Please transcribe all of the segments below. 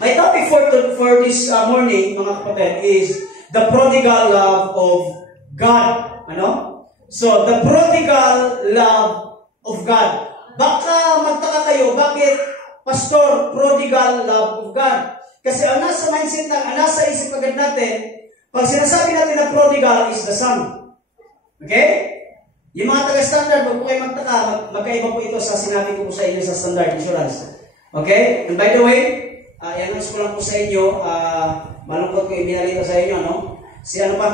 My topic for this morning, mga kapatid, is the prodigal love of God. Ano? So, the prodigal love of God. Baka magtaka kayo, bakit, Pastor, prodigal love of God? Kasi ang nasa mindset ang nasa isip agad natin, pag sinasabi natin na prodigal is the son. Okay? Yung mga taga-standard, wag po kayo magtaka, magkaiba po ito sa sinabi ko po sa inyo sa standard insurance. Okay? And by the way, i-announce ko lang po sa inyo, malungkot ko ibinalita sa inyo, no? Si ano pa?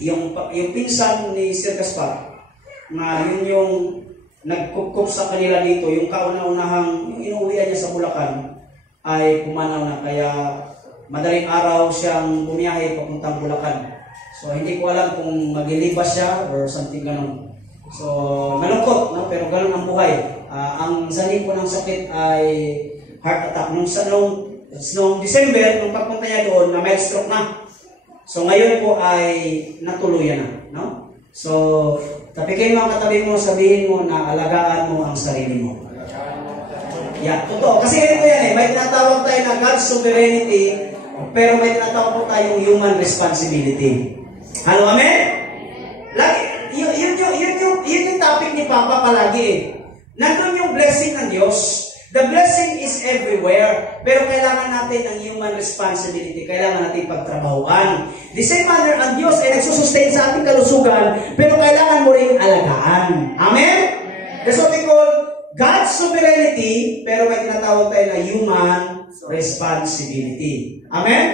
Yung pinsan ni Sir Gaspar, na yun yung nagkukup sa kanila dito, yung kauna-unahang, yung inuwian niya sa Bulacan, ay pumanaw na. Kaya madaling araw siyang bumiyahe papuntang Bulacan. So, hindi ko alam kung maglilibas siya or something ganun. So, malungkot, no? Pero ganun ang buhay. Ang sanhi po ng sakit ay heart attack. Noong December, nung pagpunta niya doon, na mild stroke na. So, ngayon po ay natuluyan na. No? So, tapikin mo ang katabi mo, sabihin mo na alagaan mo ang sarili mo. Yeah, totoo. Kasi ganito yan eh. May tinatawag tayo na God's sovereignty, pero may tinatawag po tayong human responsibility. Hello, amen? Lagi, yun yung topic ni Papa palagi eh. Nandun yung blessing ng Diyos. The blessing is everywhere. Pero kailangan natin ang human responsibility. Kailangan natin pagtrabahuan. The same manner, ang Diyos ay nagsusustain sa ating kalusugan, pero kailangan mo rin alagaan. Amen? That's what we call God's sovereignty, pero may tinatawag tayo na human responsibility. Amen?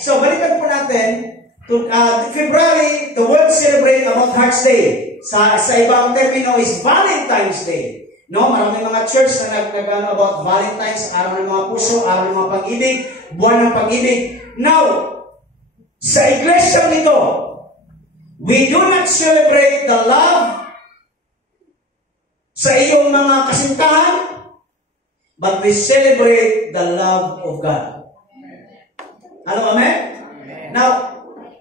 So, balikan po natin. February, the world celebrate about Heart's Day. Sa ibang termino is Valentine's Day. No, maraming mga church na nagano about Valentine's, araw ng mga puso, araw ng mga pag-ibig, buwan ng pag-ibig. Now, sa iglesia nito, we do not celebrate the love sa iyong mga kasintahan, but we celebrate the love of God. Hello, amen? Now,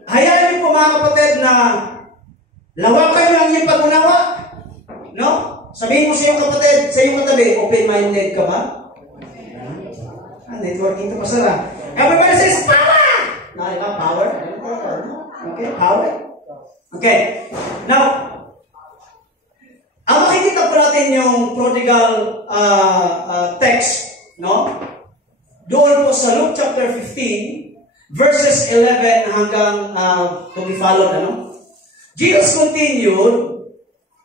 hayaan niyo po mga kapatid na lawakan niyo ang iyong pag-unawa. No? Sabihin mo sa iyong kapatid, sa iyong katabi, open-minded ka ba? Networking ito pa sila. Everybody says, power! No, diba? Power? Okay, power. Okay. Now, ang makikita po natin yung prodigal text, no? Doon po sa Luke chapter 15, verses 11 hanggang to be followed, ano? Jesus continued,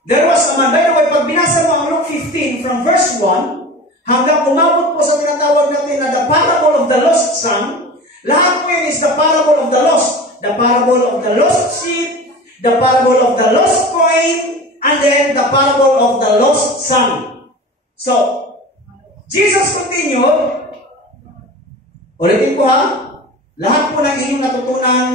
there was a man, by the way, pag binasa mo ang Luke 15 from verse 1, hanggang umabot po sa tinatawag natin na the parable of the lost son, lahat po yun is the parable of the lost. The parable of the lost sheep, the parable of the lost coin, and then the parable of the lost son. So, Jesus continued, ulitin ko ha, lahat po ng inyong natutunan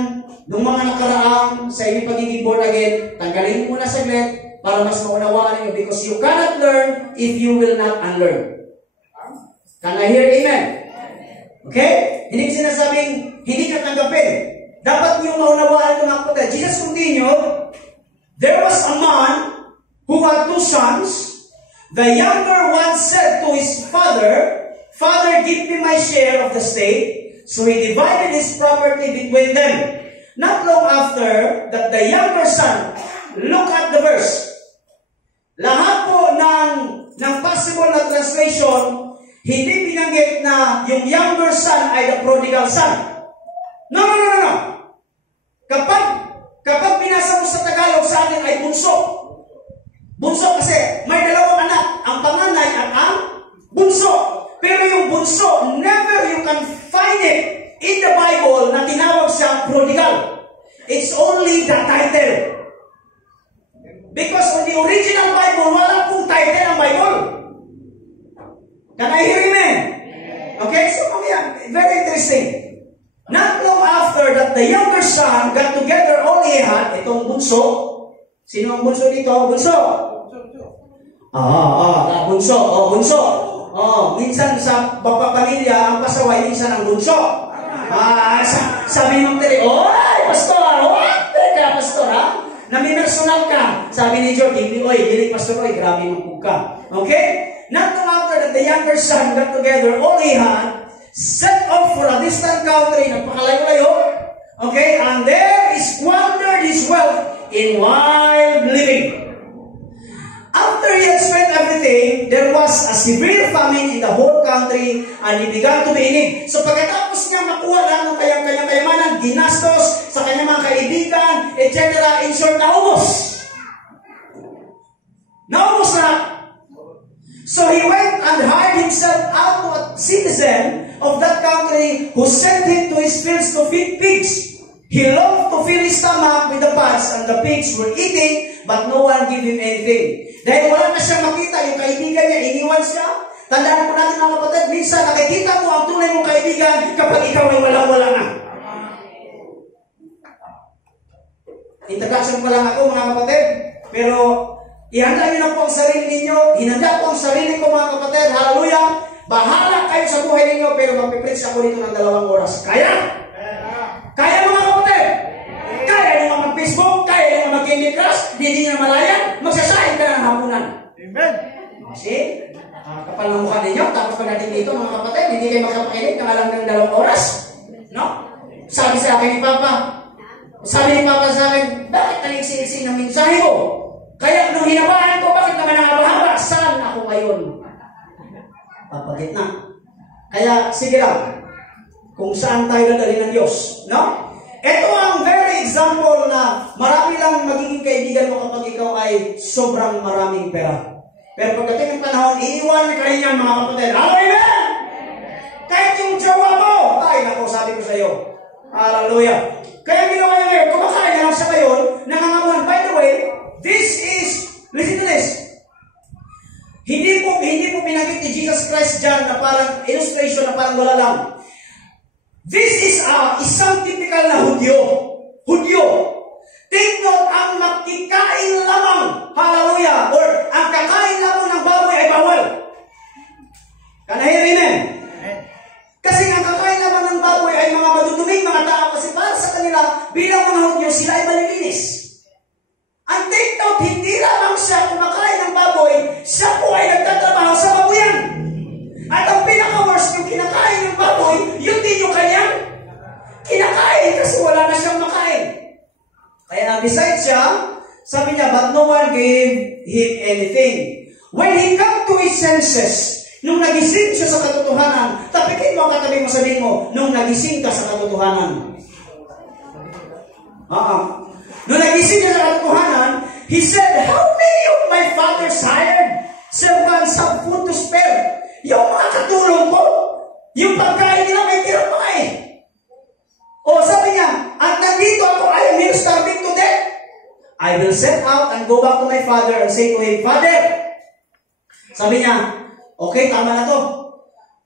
ng mga nakaraang sa inyong pagiging born again, tanggalin mo na saglit para mas maunawaan niyo because you cannot learn if you will not unlearn. Can I hear amen? Okay? Hindi ko sinasabing hindi ka tanggapin. Dapat niyo maunawaan ito mga kapatid. Jesus continued, there was a man who had two sons. The younger one said to his father, Father, give me my share of the estate. So he divided his property between them. Not long after that the younger son, look at the verse. Lahat po ng possible na translation, hindi binanggit na yung younger son ay the prodigal son. No. Kapag binasa mo sa Tagalog sa atin ay bunso. Bunso kasi may dalawang anak, ang panganay at ang bunso. Pero yung bunso, never you can find it in the Bible na tinawag siyang prodigal. It's only the title. Because on the original Bible, wala pong title ang Bible. Can I hear amen? Okay, so very interesting. Not long after that the younger son got together all he had, itong bunso. Sino ang bunso dito? Bunso. Bunso. Minsan sa pamilya, ang pasaway, minsan ang bunso. Sabi ng tele, pastor, teka, pastor, ha? Nami-personal ka. Sabi ni George, gilig, pastor, grabe mong ka. Okay? Not long after that, the younger son got together all he had, set off for a distant country, nagpakalayo-layo, okay, and there squandered his wealth in wild living. After he had spent everything, there was a severe famine in the whole country, and he began to be in need. So pagkatapos niya makuha lahat ng kanyang kayamanan, ginastos sa kanyang mga kaibigan, etc., in short, naubos. Naubos na. So he went and hired himself out to a citizen of that country who sent him to his fields to feed pigs. He loved to fill his stomach with the pods, and the pigs were eating, but no one gave him anything. Dahil wala na siyang makita, yung kaibigan niya, iniwan siya. Tandaan po natin mga kapatid, minsan nakikita mo ang tunay mong kaibigan kapag ikaw ay walang-wala na. Introduction pa lang ako mga kapatid, pero ihanda niyo na po ang sarili ninyo, hinanda po ang sarili ko mga kapatid, hallelujah. Bahala kayo sa buhay ninyo, pero magpipreach ako dito ng 2 oras. Kaya? Kaya mga kapatid? Kaya nyo mag-Facebook, kaya nyo mag-Candy Crush, hindi nyo malayan, magsasahin ka ng hapunan. Amen. Kasi, kapal ng mukha ninyo, tapos pagdating dito mga kapatid, hindi kayo magkapakinig, nakalang ng 2 oras. No? Sabi sa akin ni Papa sa akin, bakit naliksi-iksi ng mensahe ko? Kaya nung hinabaan ko, bakit naman nakabahaba? Saan ako ngayon? Papagit na. Kaya, sige lang. Kung saan tayo nadali ng Diyos. No? Ito ang very example na marami lang magiging kaibigan mo kapag ikaw ay sobrang maraming pera. Pero pagdating ng panahon, iiwan ka rin yan mga kapatid. Amen! Kahit yung jowa mo, ay nako, sabi ko sa iyo. Hallelujah. Kaya ginawa niya ngayon, kumakain na lang siya ngayon, nangangamuhan. By the way, listen to this. Hindi po pinagit ni Jesus Christ dyan na parang illustration na parang wala lang. This is isang typical na Hudyo. Take note, ang makikain lamang, hallelujah, or ang kakain lamang ng baboy ay bawal. Can I hear amen? Kasi ang kakain lamang ng baboy ay mga maduduming mga tao kasi para sa kanila, bilang mga Hudyo, sila ay malilinis. Ang take note, hindi lamang siya kumakain ng baboy, siya po ay nagtatrabaho sa baboyan. At ang pinaka-worst yung kinakain ng baboy, yun din yung kanyang kinakain kasi wala na siyang makain. Kaya na-decide siya, sabi niya, but no one gave him anything. When he come to his senses, nung nagising siya sa katotohanan, tapikin mo ang katabi mo, sabihin mo, nung nagising ka sa katotohanan. Nung nagising siya sa katotohanan, he said, how many of my father's hired servants have food to spare? Yung mga katulong ko, yung pagkain nila may tira pa eh. O sabi niya, at nandito ako, I am here starving to death. I will set out and go back to my father and say to him, Father, sabi niya, okay, tama na to.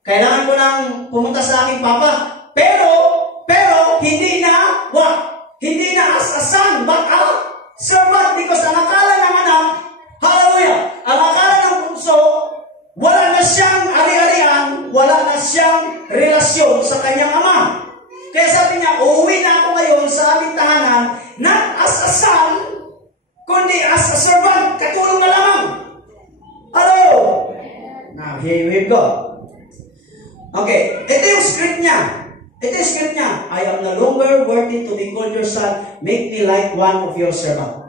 Kailangan ko nang pumunta sa aking papa. Pero, hindi na, hindi na as a son, but a servant, because ang akala ng anak, hallelujah, ang akala ng bunso, wala na siyang ari-arian, wala na siyang relasyon sa kanyang ama. Kaya sabi niya, uuwi na ako ngayon sa aming tahanan, not as a son, kundi as a servant, katulong na lamang. Hello? Now, here we go. Okay, ito yung script niya. I am no longer worthy to be called your son, make me like one of your servants.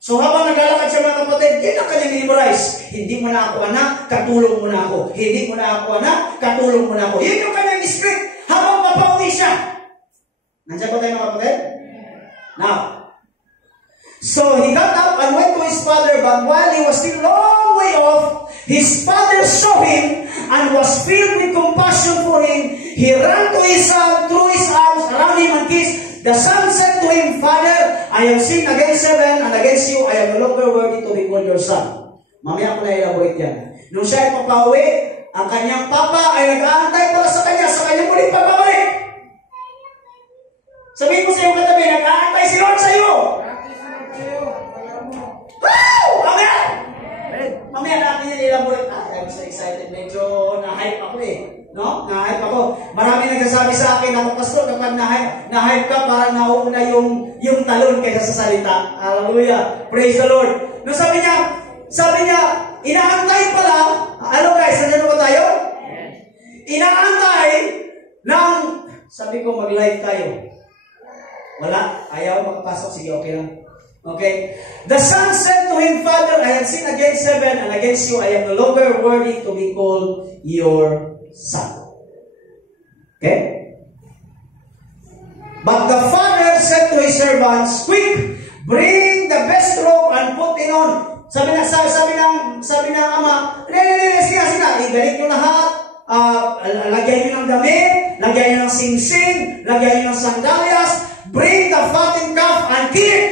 So habang naglalakad siya mga kapatid, yun ang kanyang memorize. Hindi mo na ako anak, katulong mo na ako. Hindi mo na ako anak, katulong mo na ako. Yun yung kanyang script habang papauwi siya. Nandiyan ba tayo mga kapatid? Now, so he got up and went to his father, but while he was still long way off, his father saw him and was filled with compassion for him. He ran to his son, threw his arms around him and kissed. The son said to him, Father, I have sinned against heaven and against you. I am no longer worthy to be called your son. Mamaya ko na elaborate yan. Nung siya ay papauwi, ang kanyang papa ay nag-aantay para sa kanyang muling pagbabalik. Sabihin mo sa iyong katabi, nag-aantay si Lord sa iyo. Wow! Amen! Mamaya natin yan elaborate. I'm so excited. Medyo na-hype ako eh. No? Na-hype ako. Marami nagsasabi sa akin, ako pastor, kapag na-hype ka, parang nauuna yung talon kaysa sa salita. Hallelujah. Praise the Lord. No, sabi niya, inaantay pala, ano guys, nandiyan ba tayo? Inaantay Sabi ko, mag-live tayo. Wala? Ayaw makapasok? Sige, okay lang. Okay? The son said to him, Father, I have sinned against heaven and against you. I am no longer worthy to be called your son. Okay? But the father said to his servants, Quick, bring the best robe and put it on. Sabi ng ama, sige, ibalik nyo lahat. Lagyan nyo ng damit, lagyan nyo ng sing-sing, lagyan nyo ng sandalyas, bring the fattened calf and kill it.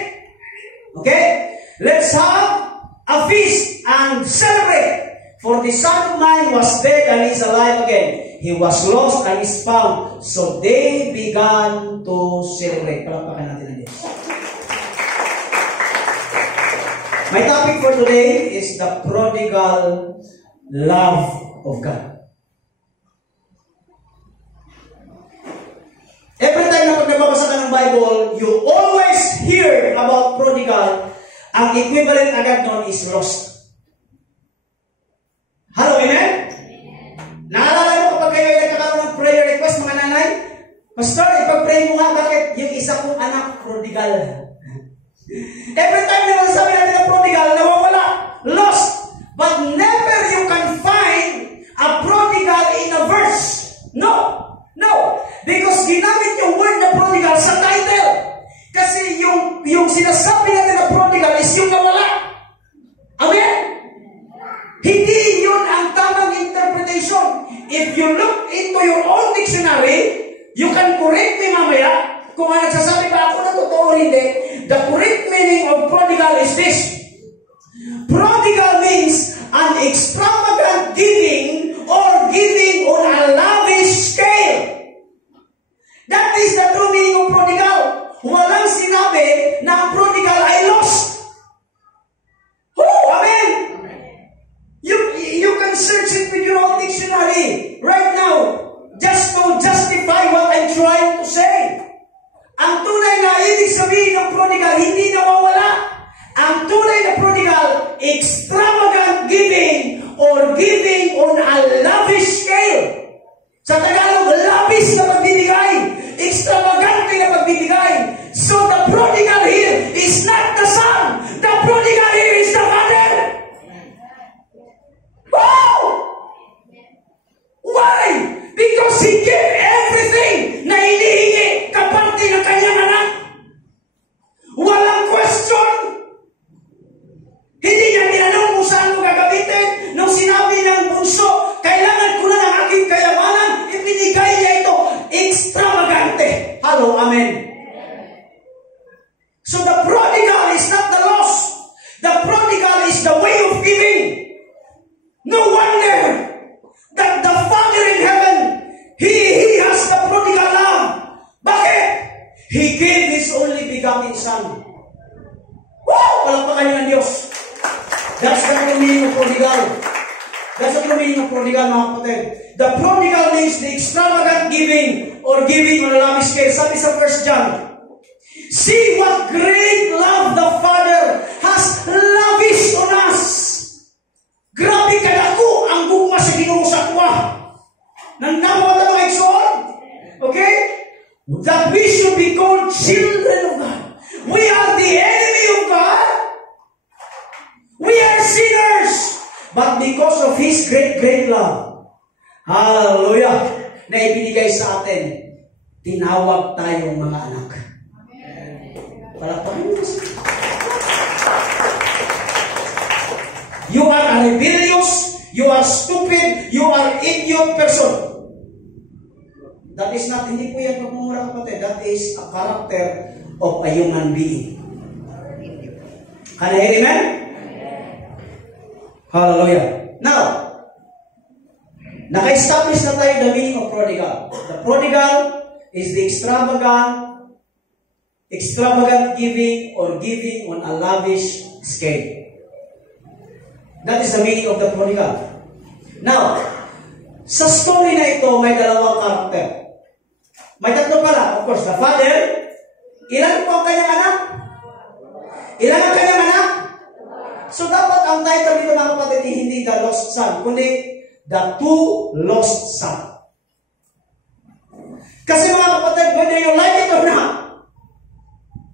Okay? Let's have a feast and celebrate. For the son of mine was dead and is alive again. He was lost and is found. So they began to celebrate. Palakpakan natin ang Diyos. My topic for today is the prodigal love of God. Every time na pag nababasa ka ng Bible, you always hear about prodigal. Ang equivalent agad nun is lost. Hello, amen? Naalala mo kapag kayo ay nagkakaroon ng prayer request, mga nanay? Pastor, ipag-pray mo nga, bakit? Yung isa kong anak, prodigal. Every time na masasabi natin na prodigal, nawawala, lost. But never you can find a prodigal in a verse. No. Because ginamit yung word na prodigal sa title. Kasi yung sinasabi natin na prodigal is yung nawala. Amen? Hindi yun ang tamang interpretation. If you look into your own dictionary, you can correct me mamaya kung ang nagsasabi ba ako na totoo o hindi. The correct meaning of prodigal is this. Prodigal means an extravagant giving or giving on a lavish scale. That is the true meaning of prodigal. Walang sinabi na ang prodigal ay lost. Oh, amen? You can search it with your own dictionary right now just to justify what I'm trying to say. Ang tunay na ibig sabihin ng prodigal, hindi nawawala. Ang tunay na prodigal, extravagant giving or giving on a lavish scale. Sa Tagalog, lavish na pagbibigay. Extravagante na pagbibigay. So the prodigal here is not the son. The prodigal here is the father. Wow! Why? Because he gave everything na hinihingi kaparte ng kanyang anak. Walang question. Hindi niya tinanong kung saan mo gagamitin. Nung sinabi ng bunso, kailangan ko na ng aking kayamanan, ibinigay niya ito. Extravagante. Hello, amen. So the prodigal is not the loss. The prodigal is the way of giving. No wonder that the Father in heaven, He has the prodigal love. Bakit? He gave His only begotten Son. Wow! Palakpakan niyo ang Diyos. That's the true meaning of prodigal. That's the true meaning of prodigal, mga kapatid. The prodigal means the extravagant giving or giving on a lavish scale. Sabi sa 1 John, see what great love the Father has lavished on us. Grabe kadako ang gugma sa Ginoo sa kuha. Nang nawa na mga igsoon. Okay? That we should be called children of God. We are the enemy of God. We are sinners. But because of His great love, hallelujah, na ibinigay sa atin, tinawag tayong mga anak. Palakpakan mo. You are a rebellious, you are stupid, you are idiot person. That is not, hindi po yan pagmumura, kapatid. That is a character of a human being. Can I hear amen? Hallelujah. Now, naka-establish na tayo the meaning of prodigal. The prodigal is the extravagant giving or giving on a lavish scale. That is the meaning of the prodigal. Now, sa story na ito, may dalawang karakter. May tatlo pala. Of course, the father. Ilan po ang kanyang anak? Ilan ang kanyang anak? So, dapat ang title dito, mga kapatid, hindi the lost son, kundi the two lost son. Kasi mga whether you like it or not.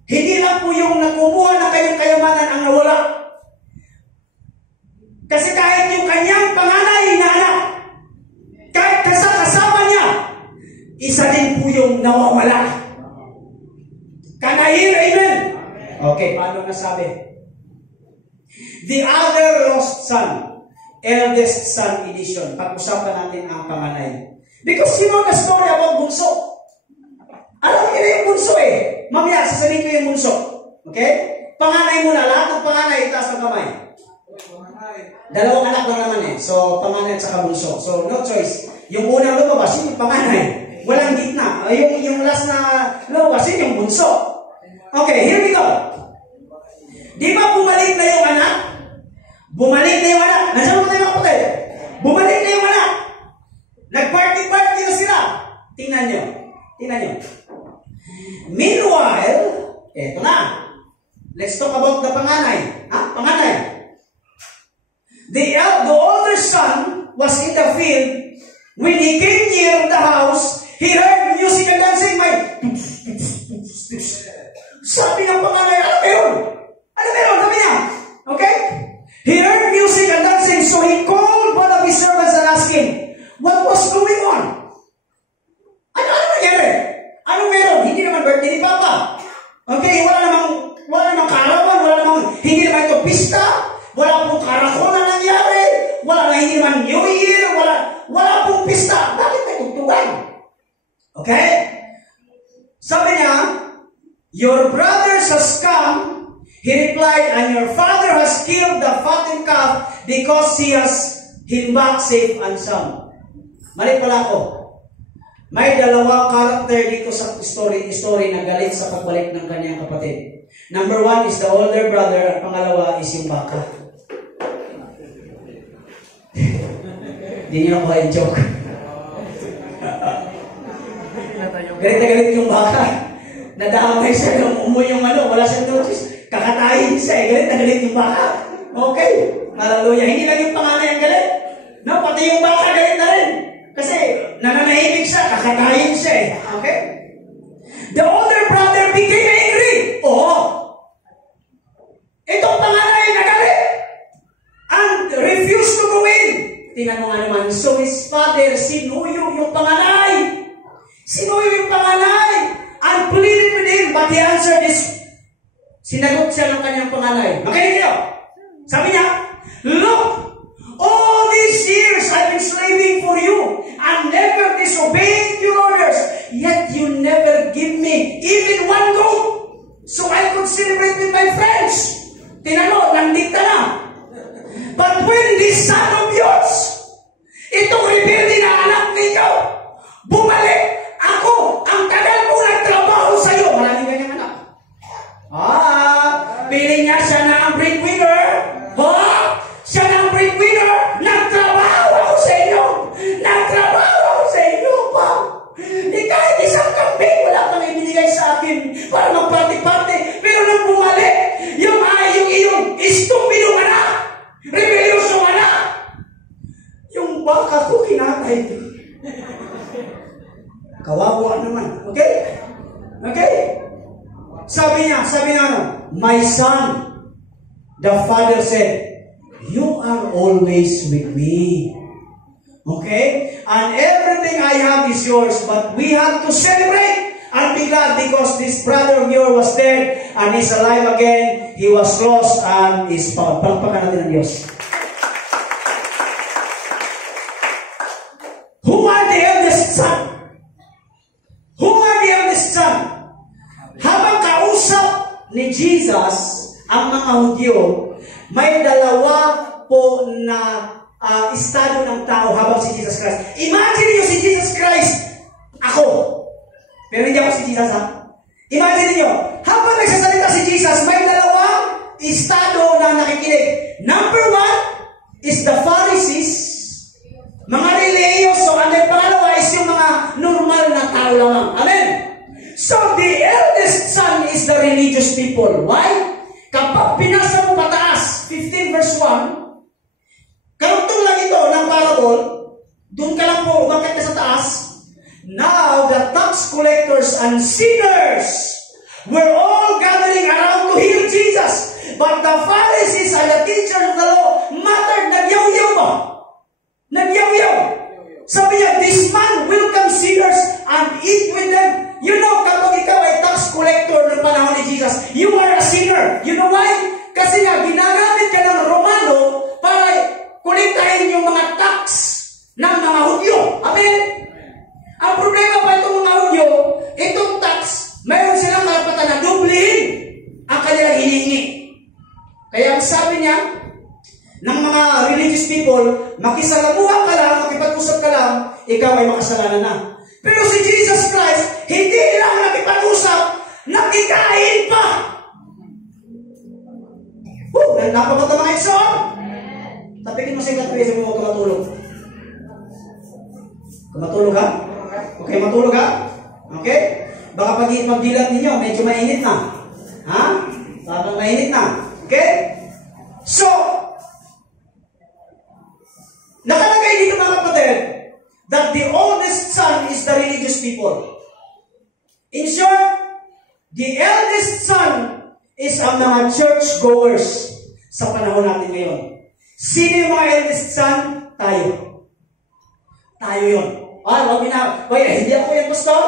Hindi lang po yung nakumuha na kayong kayamanan ang nawala. Kasi kahit yung kanyang panganay na anak, kahit kasama niya, isa din po yung nawawala. Can I hear amen? Okay, paano nasabi? The other lost son, eldest son edition. Pag-usapan natin ang panganay. Because you know the story about bunso. Alam niyo yung bunso eh. Mamaya, sasabihin ko yung bunso. Okay? Panganay muna. Lahat ng panganay, itaas ng kamay. Dalawang anak lang naman eh. So, panganay at saka bunso. So, no choice. Yung unang lumabas, yung panganay. Walang gitna. Yung last na lumabas, yung bunso. Okay, here we go. Di ba bumalik na yung anak? Bumalik na yung anak. Nandiyan mo tayo mga kapatid. Bumalik na yung anak. Nag-party-party na sila. Tingnan nyo. Tingnan nyo. Meanwhile, eto na. Let's talk about the panganay. Panganay. The older son was in the field. When he came near the house, he heard music and dancing. Sabi ng panganay, ano meron? Ano meron? Sabi niya. Okay? He heard music and dancing, so he called one of his servants and asked him, what was going on? Ano nangyari? Ano meron? Hindi naman birthday ni Papa. Okay? Wala namang karawan, hindi naman ito pista, wala pong karakon na nangyari, hindi naman New Year, wala pong pista. Bakit may tugtugan? Okay? Sabi niya, your brothers has come. He replied, and your father has killed the fattened calf because he has him back safe and sound. Mali pala ako. May dalawang karakter dito sa story na galit sa pagbalik ng kanyang kapatid. Number 1 is the older brother, at pangalawa is yung baka. Hindi niyo ako yung joke. Galit na galit yung baka. Nadamay siya nung umuwi yung wala siyang notice. Kakatayin siya eh. Galit na galit yung baka. Okay. Hallelujah. Hindi lang yung panganay ang galit. No, pati yung baka galit na rin. Kasi nananahimik siya. Kakatayin siya eh. Okay. The older brother became angry. Itong panganay na galit. And refused to go in. Tingnan mo nga naman. So his father sinuyo yung panganay. And pleaded with him. But he answered this. Sinagot siya ng kanyang panganay. Makinig niyo. Sabi niya, look, all these years I've been slaving for you and never disobeying your orders. Yet you never give me even one goat so I could celebrate with my friends. Tinanong, nandikta na. But when this son of yours, itong rebelde na anak ninyo, bumalik, ako, ang tagal ko nagtrabaho sa iyo. Maraming kanyang anak. Piling niya siya na ang breadwinner. Siya na ang breadwinner. Nagtrabaho ako sa inyo pa. Kahit isang kambing, wala pang ibinigay sa akin para magparty-party. Pero nang bumalik, yung iyong estupidong anak, rebelyosong anak, yung baka ko kinatay. Kawawa naman. Okay? Sabi niya, my son, the father said, you are always with me. Okay? And everything I have is yours, but we have to celebrate and be glad because this brother of yours was dead and is alive again. He was lost and is found. Palakpakan natin ang Diyos. Who are the eldest son? Habang kausap ni Jesus ang mga Hudyo, may dalawa po na estado ng tao habang si Jesus Christ. Imagine niyo si Jesus Christ, ako. Pero hindi ako si Jesus Imagine niyo, habang nagsasalita si Jesus, may dalawang estado na nakikinig. Number 1 is the Pharisees, mga religyoso, and then pangalawa is yung mga normal na tao lamang. Amen? So, the eldest son is the religious people. Why? Kapag pinasa mo pataas, 15 verse 1, karugtong lang ito ng parable, doon ka lang po, umakit ka sa taas. Now, the top tax collectors and sinners were all gathering around to hear Jesus. But the Pharisees and the teachers of the law muttered, nagyaw-yaw ba? Nagyaw-yaw. Sabi niya, this man welcome sinners and eat with them. You know, kapag ikaw ay tax collector ng panahon ni Jesus, you are a sinner. You know why? Kasi nga, ginagamit ka ng Romano para kolektahin yung mga tax ng mga Hudyo. Amen? Ang problema pa itong mga Hudyo, itong tax, mayroon silang karapatan na dublihin ang kanilang hinihingi. Kaya ang sabi niya, ng mga religious people, makisalamuha ka lang, makipag-usap ka lang, ikaw ay makasalanan na. Pero si Jesus Christ, hindi lang nakipag-usap, nakikain pa! Napapagod mga iso? Tapikin mo sa yung katabi, sabi mo, huwag ka matulog. Matulog ha? Okay, matulog ha? Okay? Baka pag-dilat ninyo, medyo mainit na. Ha? Parang mainit na. Okay? So, nakalagay dito mga kapatid, that the oldest son is the religious people. In short, the eldest son is ang mga church-goers sa panahon natin ngayon. Sino yung mga eldest son? Tayo. Tayo yun. Hindi ako yung pastor.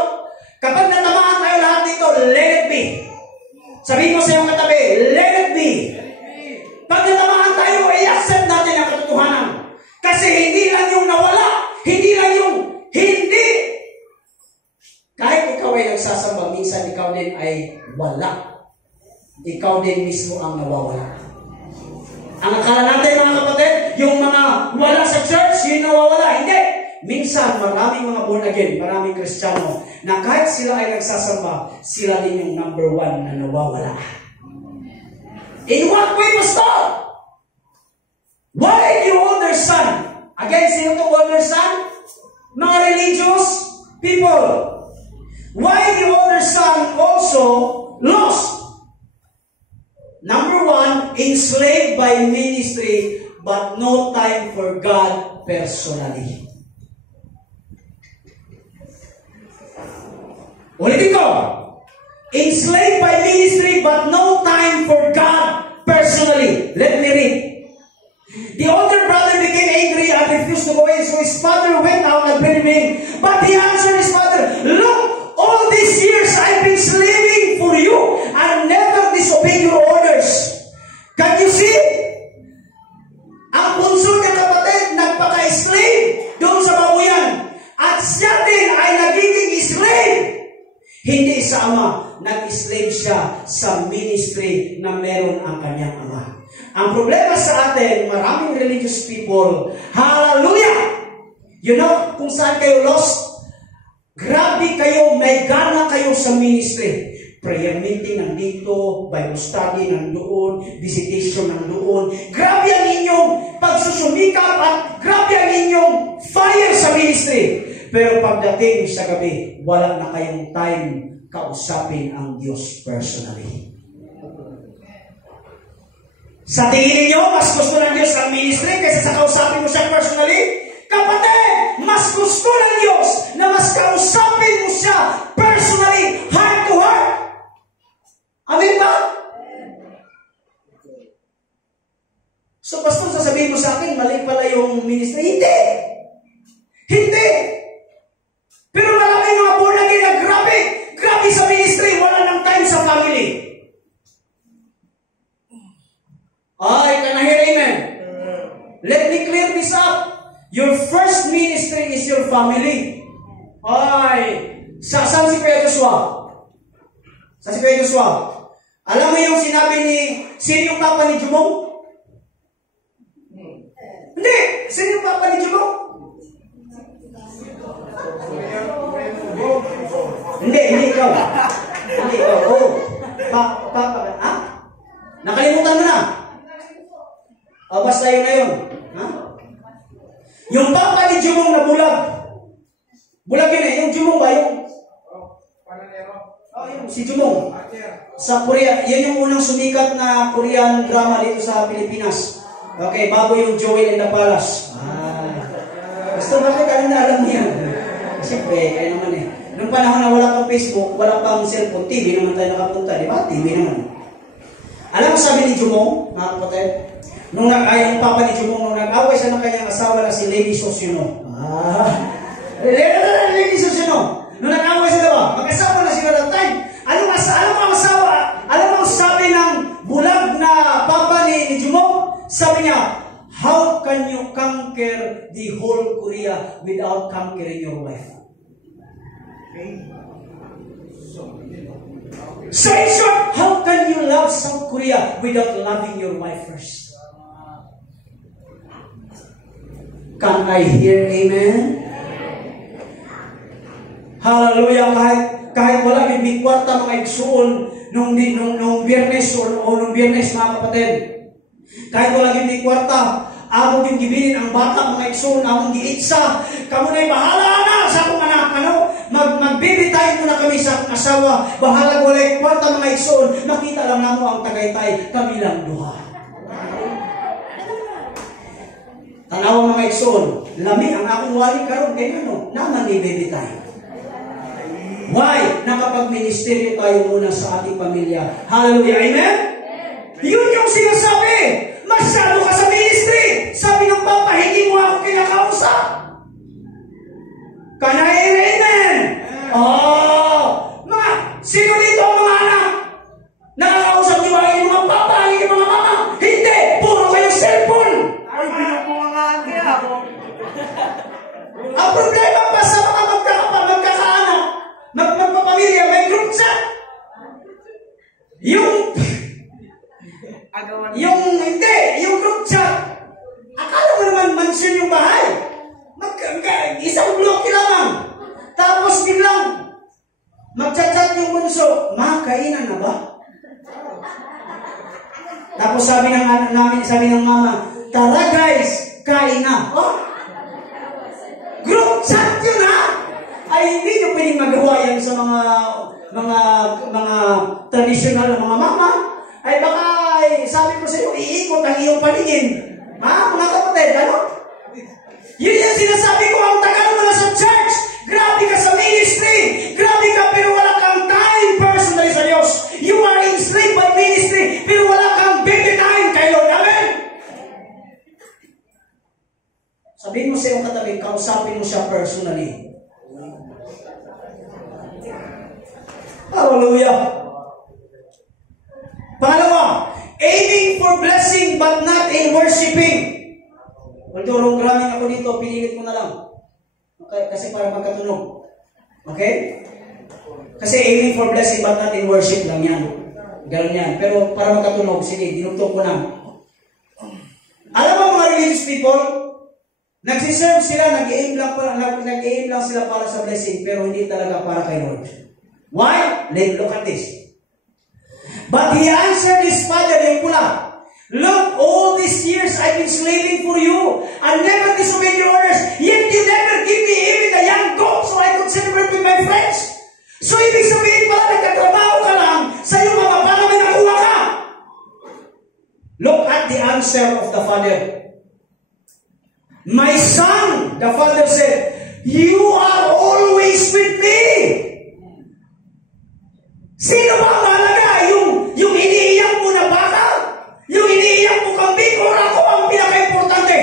Kapag natamaan tayo lahat dito, let it be. Sabihin mo sa iyong katabi, let it be. Pag natamaan tayo, i-accept natin ang katotohanan. Kasi hindi lang yung nawala, hindi lang yung hindi. Kahit ikaw ay nagsasamba, minsan ikaw din ay wala. Ikaw din mismo ang nawawala. Ang akala natin mga kapatid, yung mga wala sa church, yung nawawala. Hindi. Minsan, maraming mga born again, maraming Kristiyano, na kahit sila ay nagsasamba, sila din yung number one na nawawala. In what way, Pastor? Why the older son? Again, sino itong older son? Mga religious people. Why the older son also lost? Number one, enslaved by ministry, but no time for God personally. Ulitin ko. Enslaved by ministry, but no time for God personally. Let me read. The older brother became angry and refused to go in, so his father went out and buried him. But he answered his father, look, all these years I've been slaving for you and never disobeyed your orders. Can you see? Ang bunso niya kapatid, nagpaka-slave doon sa babuyan. At siya din ay nagiging slave. Hindi sa ama, nag-slave siya sa ministry na meron ang kanyang ama. Ang problema sa atin, maraming religious people, hallelujah! You know, kung saan kayo lost, grabe kayo, may gana kayo sa ministry. Prayer meeting nandito, Bible study nandoon, visitation nandoon. Grabe ang inyong pagsusumikap at grabe ang inyong fire sa ministry. Pero pagdating sa gabi, wala na kayong time kausapin ang Diyos personally. Sa tingin niyo, mas gusto ng Diyos ang ministry kaysa sa kausapin mo siya personally? Kapatid, mas gusto ng Diyos na mas kausapin mo siya personally, heart to heart. Amen ba? So, pastor, sasabihin mo sa akin, mali pala yung ministry. Hindi! Hindi! Pero marami mga born again na grabe sa ministry, wala nang time sa family. Ay, can I hear amen? Let me clear this up. Your first ministry is your family. Ay, saan si Kuya Joshua? Saan si Kuya Joshua? Alam mo yung sinabi ni, sino yung papa ni Jumong? Hindi! Sino yung papa ni Jumong? Hindi ikaw. Hindi ikaw. Oh. Ha? Nakalimutan mo na? O, basta yun na yun. Ha? Yung papa ni Jumong na bulag. Bulag yun eh. Yung Jumong ba? Yung si Jumong. Sa Korea. Yan yung unang sumikat na Korean drama dito sa Pilipinas. Okay, bago yung Joel and the Palace. Gusto bakit ka na alam niya? Siyempre, kaya naman eh. Nung panahon na wala Facebook, wala pang cellphone, TV naman tayo nakapunta, di ba? TV naman. Alam mo sabi ni Jumong, mga kapatid, yung papa ni Jumong, nung nag-away siya ng kanyang asawa na si Lady Sosyuno. Lady Sosyuno. Nung nag-away sila ba? Mag-asawa na sila that time. Alam mo sabi ng bulag na papa ni Jumong? Sabi niya, how can you conquer the whole Korea without conquering your wife? So in short, how can you love South Korea without loving your wife first? Can I hear amen? Hallelujah. Kahit wala may kwarta mga igsuon nung Biyernes o nung Biyernes, mga kapatid. Kahit wala may kwarta, amo din gibilin ang bata mga igsuon, among giitsa. Kamu na'y bahala na sa akong anak, magbibitay mo na kami sa akong asawa. Bahala walay kwarta mga igsuon, makita lang namo ang tagaytay, kami lang duha. Tanawa mga igsoon, lami ang akong wali karon kay ano, naman ni bibitay. Why? Nakapag-ministeryo tayo muna sa ating pamilya. Hallelujah, amen? Yun yung sinasabi. Masyado ka sa ministry. Sabi ng Papa, hindi mo ako kinakausap. Can I hear amen? Sino dito ang mga anak? Nakakausap niyo ba yung mga papa, yung mga mama? Hindi! Puro kayo cellphone! Ang problema pa sa mga magkakaanak, magpapamilya, may group chat. Yung group chat. Akala mo naman mansion yung bahay. Isang block lamang. Tapos biglang, magchat-chat yung bunso, kainan na ba? Tapos sabi ng mama, tara guys, kain na. Group chat yun ay hindi nyo pwedeng magawa yan sa mga traditional na mga mama. Ay baka, sabi ko sa iyo, iikot ang iyong paningin. Mga kapatid, ano? Yun yung sinasabi ko, ang tagal mo na sa church. Grabe ka sa ministry. Grabe ka pero wala kang time personally sa Diyos. You are enslaved by ministry pero wala kang baby time kay Lord. Amen? Sabihin mo sa iyong katabi, kausapin mo siya personally. Hallelujah. Pangalawa, aiming for blessing but not in worshiping. Although maraming ako dito, pinilit ko na lang. Okay? Kasi para magkatunog. Okay? Kasi aiming for blessing but not in worship lang yan. Ganun yan. Pero para magkatunog, sige, dinugtong ko na. Alam mo mga religious people, nagsiserve sila, nag-aim lang sila para sa blessing, pero hindi talaga para kay Lord. Why? Look at this. But he answered his father, yung pula, look, all these years I've been slaving for you. I never disobeyed your orders. Yet you never give me even a young goat so I could celebrate with my friends. So ibig sabihin pala, nagkatrabaho ka lang sa iyong mga para may nakuha ka. Look at the answer of the father. My son, the father said, you are always with me. Sino ba ang mahalaga? Yung iniiyak mo na baka? Yung iniiyak mo kambing? Or ako ang pinaka-importante?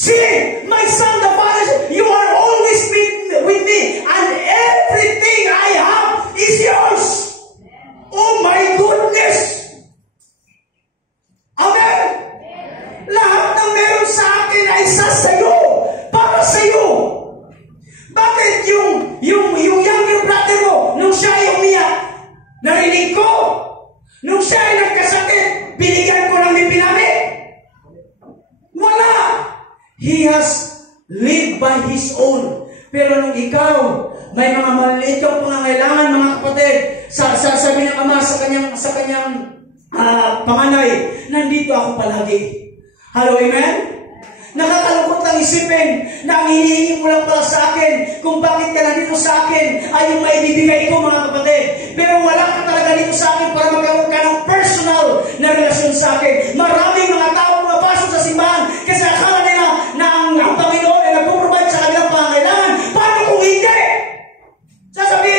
See, my son, the father said, you are always with me and everything I have is yours. Oh my goodness! Amen? Lahat ng meron sa akin ay sasayo. Para sa'yo. Bakit yung younger brother mo, nung siya ay umiyak, narinig ko, nung siya ay nagkasakit, binigyan ko ng pinamit? Wala. He has lived by his own. Pero nung ikaw, may mga maliit kang pangangailangan, mga kapatid, sabi ng ama sa kanyang panganay, nandito ako palagi. Hello, amen? Nakakalungkot lang isipin na ang hinihingi mo lang pala sa akin kung bakit ka nandito sa akin ay yung maibibigay ko, mga kapatid. Pero wala ka talaga dito sa akin para magkaroon ka ng personal na relasyon sa akin. Maraming mga tao pumapasok sa simbahan kasi akala nila na ang Panginoon ay nagpo-provide sa kanilang pangangailangan. Paano kung hindi? Sasabihin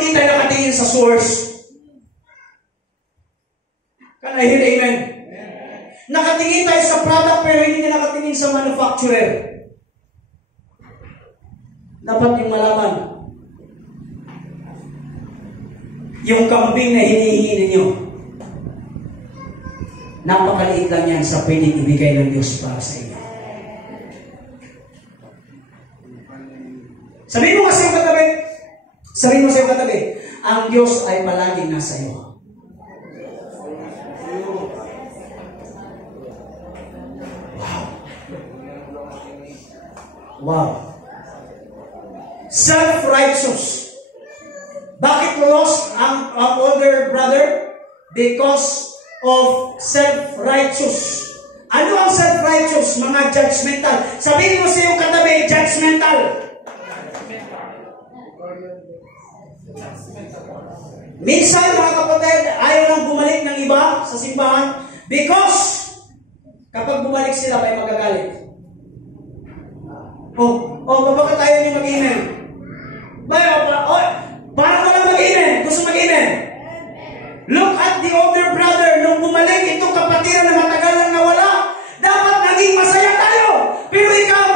hindi tayo nakatingin sa source. Can I hear amen? Nakatingin tayo sa product pero hindi tayo nakatingin sa manufacturer. Dapat yung malaman. Yung kambing na hinihingi ninyo, napakaliit lang yan sa pwedeng ibigay ng Diyos para sa inyo. Sabihin mo kasi yung katabi, ang Diyos ay palaging nasa iyo. Wow. Self-righteous. Bakit lost ang older brother? Because of self-righteous. Ano ang self-righteous? Mga judgmental. Sabihin mo sa iyong katabi, judgmental. Minsan, mga kapatid, ayaw nang bumalik ng iba sa simbahan because kapag bumalik sila, may magagalit. Bakit ayaw niyo mag-amen? Parang walang mag-amen. Gusto mag-amen. Look at the older brother. Nung bumalik itong kapatiran na matagal lang nawala, dapat naging masaya tayo. Pero ikaw,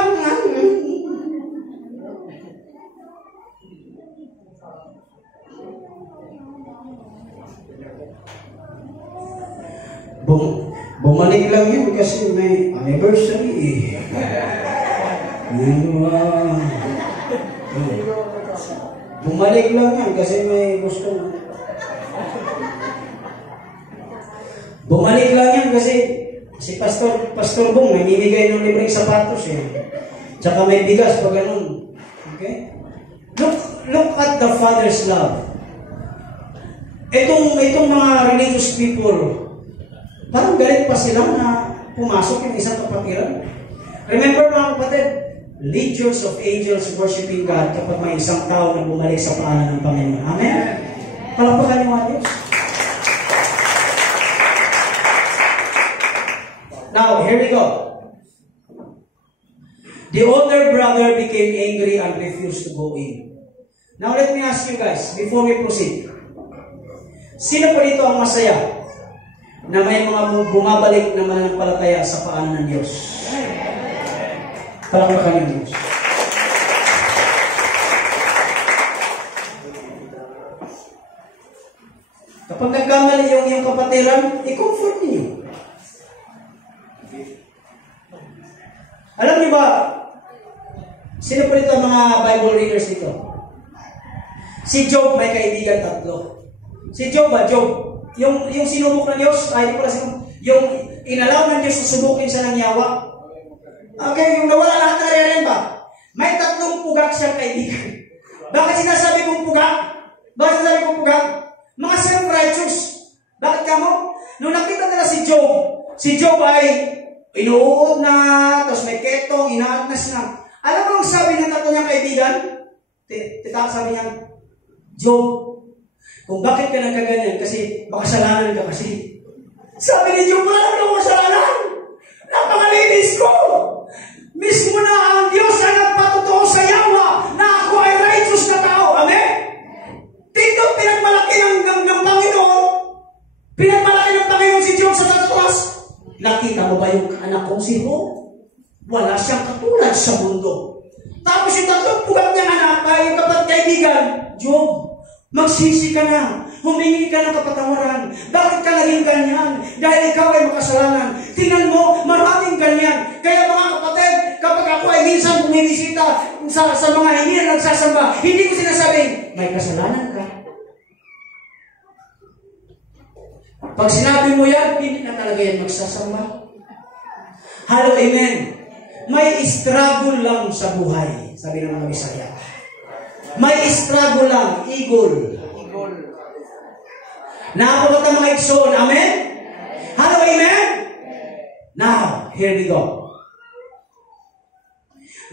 bumalik lang yun kasi may anniversary eh. Bumalik lang yan kasi may gusto. Bumalik lang yan kasi si Pastor Bong namimigay ng libreng sapatos eh. Tsaka may bigas pag ganun. Okay? Look at the Father's love. Itong mga religious people, parang galit pa sila na pumasok yung isang kapatiran. Remember mga kapatid, legions of angels worshiping God kapag may isang tao na bumalik sa paanan ng Panginoon. Amen? Palakpakan niyo ang Diyos. Now, here we go. The older brother became angry and refused to go in. Now, let me ask you guys, before we proceed. Sino po dito ang masaya na may mga bumabalik na mananampalataya sa paanan ng Diyos? Palakpakan yung Diyos. Kapag nagkamali yung iyong kapatiran, i-comfort niyo. Alam niyo ba, sino po dito ang mga Bible readers dito? Si Job may kaibigan 3. Si Job yung sinubok ng Diyos, yung inalaw ng Diyos na subukin siya ng yawa. Okay, yung nawala lahat na rin ba? May 3 pugak siyang kaibigan. Bakit sinasabi kong pugak? Mga self-righteous. Bakit ka mo? Nung nakita nila si Job ay inuud na, tapos may ketong, inaagnas na. Alam mo ang sabi ng 3 niyang kaibigan? Sabi niya, Job, kung bakit ka nagkaganyan, kasi makasalanan ka kasi. Sabi ni Job, wala naman kasalanan. Napakalinis ko. Mismo na ang Diyos ang nagpatotoo sa yawa na ako ay righteous na tao. Amen? Dito, pinagmalaki ng Panginoon. Pinagmalaki ng Panginoon si Job sa tatawas. Nakita mo ba yung anak kong si Job? Wala siyang katulad sa mundo. Tapos yung 3 pugat niyang anak, yung kapatid kaibigan, Job, magsisi ka na. Humingi ka ng kapatawaran. Bakit ka naging ganyan? Dahil ikaw ay makasalanan. Tingnan mo, maraming ganyan. Kaya mga kapatid, kapag ako ay minsan bumibisita sa mga hindi na nagsasamba, hindi ko sinasabing, may kasalanan ka. Pag sinabi mo yan, hindi na talaga yan magsasamba. Hello, amen. May struggle lang sa buhay, sabi ng mga Bisaya. May struggle lang, igol. Nakapagod ang mga igsoon, amen? Hello, amen? Now, here we go.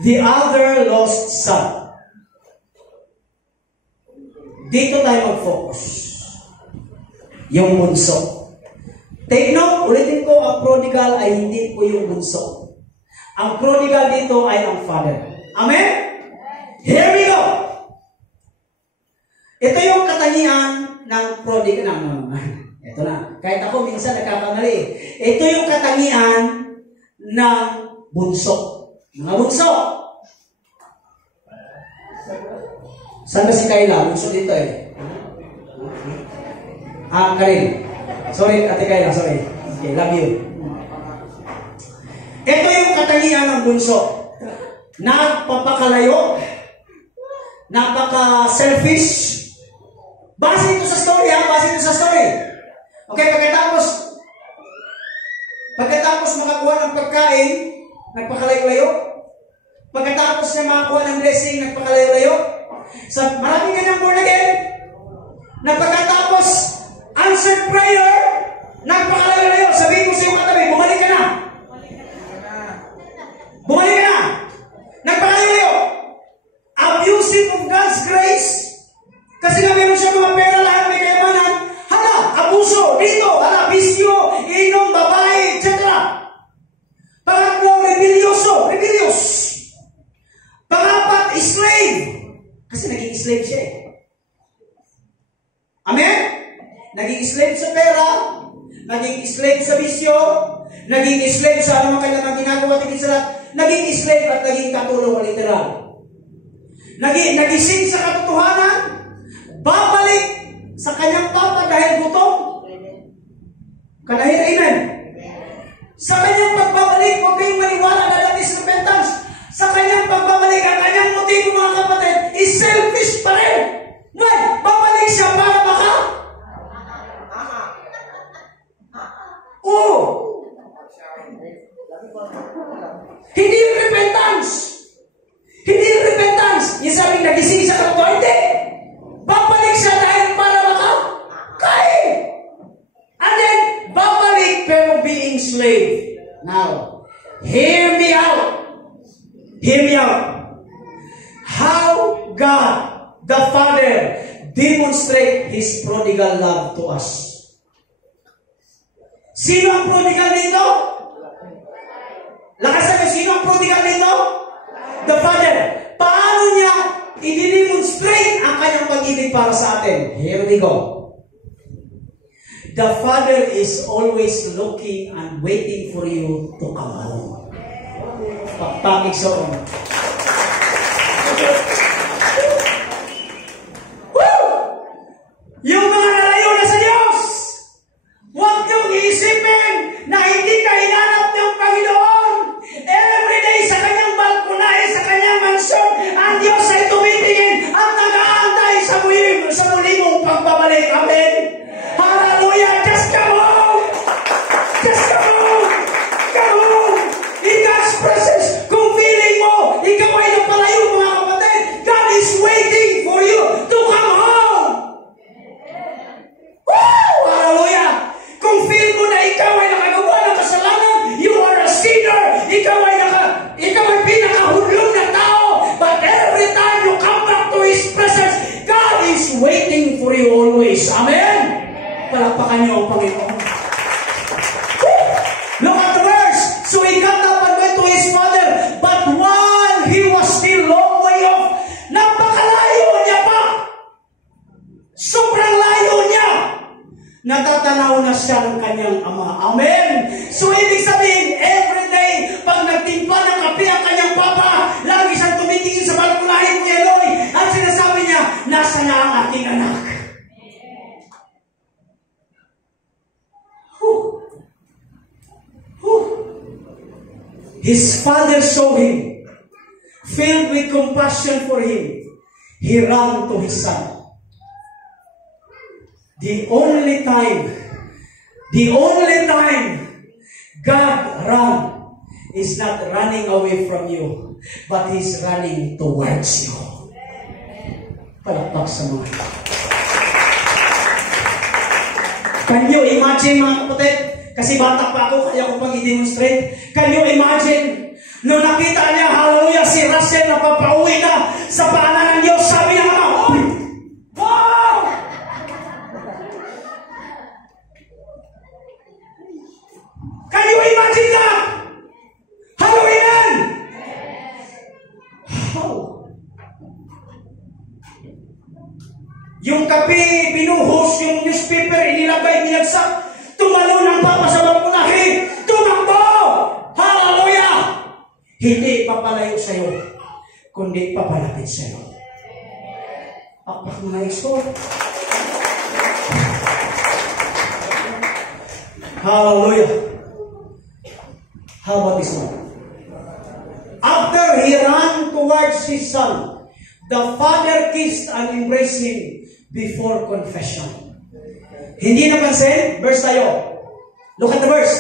The other lost son. Dito tayo mag-focus. Yung bunso. Take note, ulitin ko, ang prodigal ay hindi po yung bunso. Ang prodigal dito ay ang father. Amen? Here we go. Ito yung katangian ng prodigal. Ito na. Kahit ako minsan nagkakamali. Ito yung katangian ng bunso. Mga bunso. Saan ba si Kayla? Bunso dito eh. Karin. Sorry, Ate Kayla. Sorry. Okay, love you. Ito yung katangian ng bunso. Nagpapakalayo. Napaka-selfish. Base ito sa story, ha? Base ito sa story. Okay, pagkatapos makakuha ng pagkain, nagpakalayo-layo. Pagkatapos niya makakuha ng blessing, nagpakalayo-layo. Marami ka ng born again, na pagkatapos answered prayer, nagpakalayo-layo. Sabihin mo sa iyong katabi, bumalik ka na. Bumalik ka na. Nagpakalayo-layo. Abusive of God's grace. Kasi nga meron siya mga pera, lahat may kayamanan. Hala, abuso, dito, hala, bisyo, inom, babae, etc. Pangatlo, rebellious. Pangapat, slave. Kasi naging slave siya eh. Amen? Naging slave sa pera, naging slave sa bisyo, naging slave sa anumang kailangan ginagawa, tigil sa lahat, naging slave at naging katulong o literal. Nagising sa katotohanan, babalik sa kanyang papa dahil gutom. Kanahir, amen. Sa kanyang pagbabalik, huwag kayong maniwala na that is repentance. Sa kanyang pagbabalik, ang kanyang motibo, mga kapatid, is selfish pa rin. Why? Babalik siya para baka? Oo. Hindi yung repentance. Hindi yung repentance. Yung sabing nagising sa katotohanan, hindi. Babalik siya dahil para makakain. And then, babalik pero being slave. Now, hear me out. Hear me out. How God, the Father, demonstrate His prodigal love to us. Sino ang prodigal dito? Lakasan mo, sino ang prodigal dito? The Father. Paano niya i-demonstrate ang kanyang pag-ibig para sa atin? Here we go. The Father is always looking and waiting for you to come home. Pagpamig sa oon. Yung mga nalayo na sa Diyos, huwag niyong iisipin na hindi ka hinanap ng Panginoon. Every day sa kanyang balkonahe, sa kanyang mansyon, ang Diyos ay tumitingin at nag-aantay sa muli mong pagbabalik. Amen? Hallelujah! Just come home! Just come home! Come home! In God's presence, kung feeling mo, ikaw ay napalayo, mga kapatid, God is waiting for you to come home! Woo! Hallelujah! Kung feel mo na ikaw ay nakagawa ng kasalanan, you are a sinner, ikaw ay pinakahulong na tao, but every time you come back to His presence, God is waiting for you always. Amen? Palakpakan niyo ang Panginoon. Look at the verse. So he got up and went to his father, but while he was still long way off, napakalayo niya pa. Sobrang layo niya. Natatanaw na siya ng kanyang ama. Amen? So ibig sabihin, every day, pag nagtimpa ng kape ang kanyang papa, lagi siyang tumitingin sa balkonahe ni Eloy at sinasabi niya, nasa na ang aking anak? His father saw him, filled with compassion for him. He ran to his son. The only time God ran is not running away from you, but He's running towards you. Palakpak sa mga. Can you imagine, mga kapatid? Kasi bata pa ako, kaya ko pang i-demonstrate. Can you imagine? Nung nakita niya, hallelujah, si Russell na papauwi na sa paanan ng Diyos, sabi niya nga, "Hoy! Wow! Can you imagine that? Hallelujah! How? Yung kape, binuhos, yung newspaper, inilagay, nilagsak, tumalo ng papa sa bakunahin, tumakbo! Hallelujah! Hindi papalayo sa'yo, kundi papalapit sa'yo. Pakpak mga iso. Hallelujah. How about this one? After he ran towards his son, the father kissed and embraced him before confession. Hindi napansin? Verse tayo. Look at the verse.